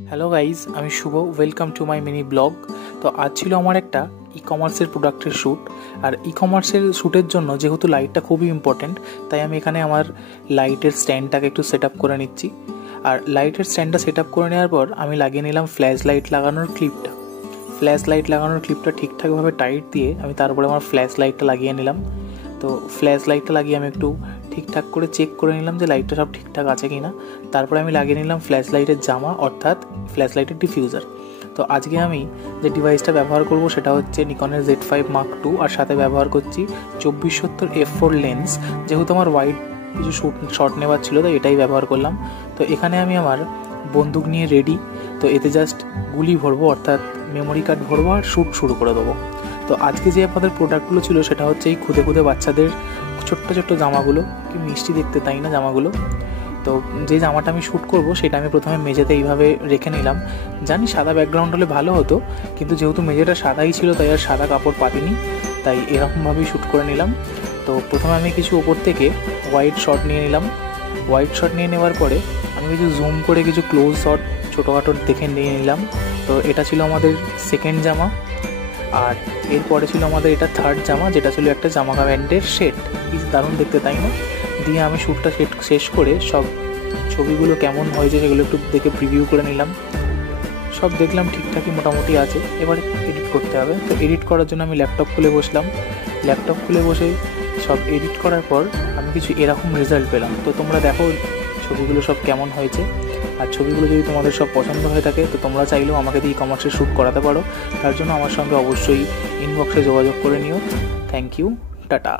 Hello guys, আমি Shubho. Welcome to my mini blog. তো আজ ছিল আমার একটা ই কমার্সের প্রোডাক্টের শ্যুট। আর ই কমার্সের শ্যুটের জন্য যেহেতু লাইটটা খুবই ইম্পর্ট্যান্ট, তাই আমি এখানে আমার লাইটের স্ট্যান্ডটাকে একটু সেট আপ করে নিচ্ছি। আর লাইটের স্ট্যান্ডটা সেট আপ করে নেওয়ার পর আমি লাগিয়ে নিলাম ফ্ল্যাশ লাইট লাগানোর ক্লিপটা। ফ্ল্যাশ লাইট লাগানোর ক্লিপটা ঠিকঠাকভাবে টাইট দিয়ে আমি তারপরে আমার ফ্ল্যাশ লাইটটা লাগিয়ে নিলাম। তো ফ্ল্যাশ লাইটটা লাগিয়ে আমি একটু ঠিকঠাক করে চেক করে নিলাম যে লাইটটা সব ঠিকঠাক আছে কি না। তারপরে আমি লাগিয়ে নিলাম ফ্ল্যাশ লাইটের জামা, অর্থাৎ ফ্ল্যাশ লাইটের ডিফিউজার। তো আজকে আমি যে ডিভাইসটা ব্যবহার করব সেটা হচ্ছে নিকনের Z5 Mark II, আর সাথে ব্যবহার করছি 2470 f4 লেন্স। যেহেতু আমার ওয়াইড কিছু শট নেওয়ার ছিল, তো এটাই ব্যবহার করলাম। তো এখানে আমি আমার বন্দুক নিয়ে রেডি। তো এতে জাস্ট গুলি ভরবো, অর্থাৎ মেমোরি কার্ড ভরবো, আর শ্যুট শুরু করে দেবো। তো আজকে যে আমাদের প্রোডাক্টগুলো ছিল সেটা হচ্ছে এই খুদে খুদে বাচ্চাদের ছোট্ট ছোট্ট জামাগুলো। কি মিষ্টি দেখতে, তাই না জামাগুলো? তো যে জামাটা আমি শ্যুট করব সেটা আমি প্রথমে মেঝেতে এইভাবে রেখে নিলাম। জানি সাদা ব্যাকগ্রাউন্ড হলে ভালো হতো, কিন্তু যেহেতু মেঝেটা সাদাই ছিল তাই আর সাদা কাপড় পাতিনি, তাই এরকমভাবেই শ্যুট করে নিলাম। তো প্রথমে আমি কিছু ওপর থেকে হোয়াইট শট নিয়ে নিলাম। হোয়াইট শট নিয়ে নেওয়ার পরে আমি কিছু জুম করে কিছু ক্লোজ শট ছোটোখাটো দেখে নিয়ে নিলাম। তো এটা ছিল আমাদের সেকেন্ড জামা। আর এরপরে ছিল আমাদের এটা থার্ড জামা, যেটা ছিল একটা জামা প্যান্টের সেট। কি দারুণ দেখতে, তাই না? দিয়ে আমি শ্যুটটা শেষ করে সব ছবিগুলো কেমন হয়েছে সেগুলো একটু দেখে প্রিভিউ করে নিলাম। সব দেখলাম ঠিকঠাকই মোটামুটি আছে। এবার এডিট করতে হবে। তো এডিট করার জন্য আমি ল্যাপটপ খুলে বসলাম। ল্যাপটপ খুলে বসে সব এডিট করার পর আমি কিছু এরকম রেজাল্ট পেলাম। তো তোমরা দেখো ছবিগুলো সব কেমন হয়েছে। আর ছবিগুলো যদি তোমাদের সব পছন্দ হয়ে থাকে তো তোমরা চাইলেও আমাকে দিয়ে ই কমার্সে শ্যুট করাতে পারো। তার জন্য আমার সঙ্গে অবশ্যই ইনবক্সে যোগাযোগ করে নিও। Thank you, tata.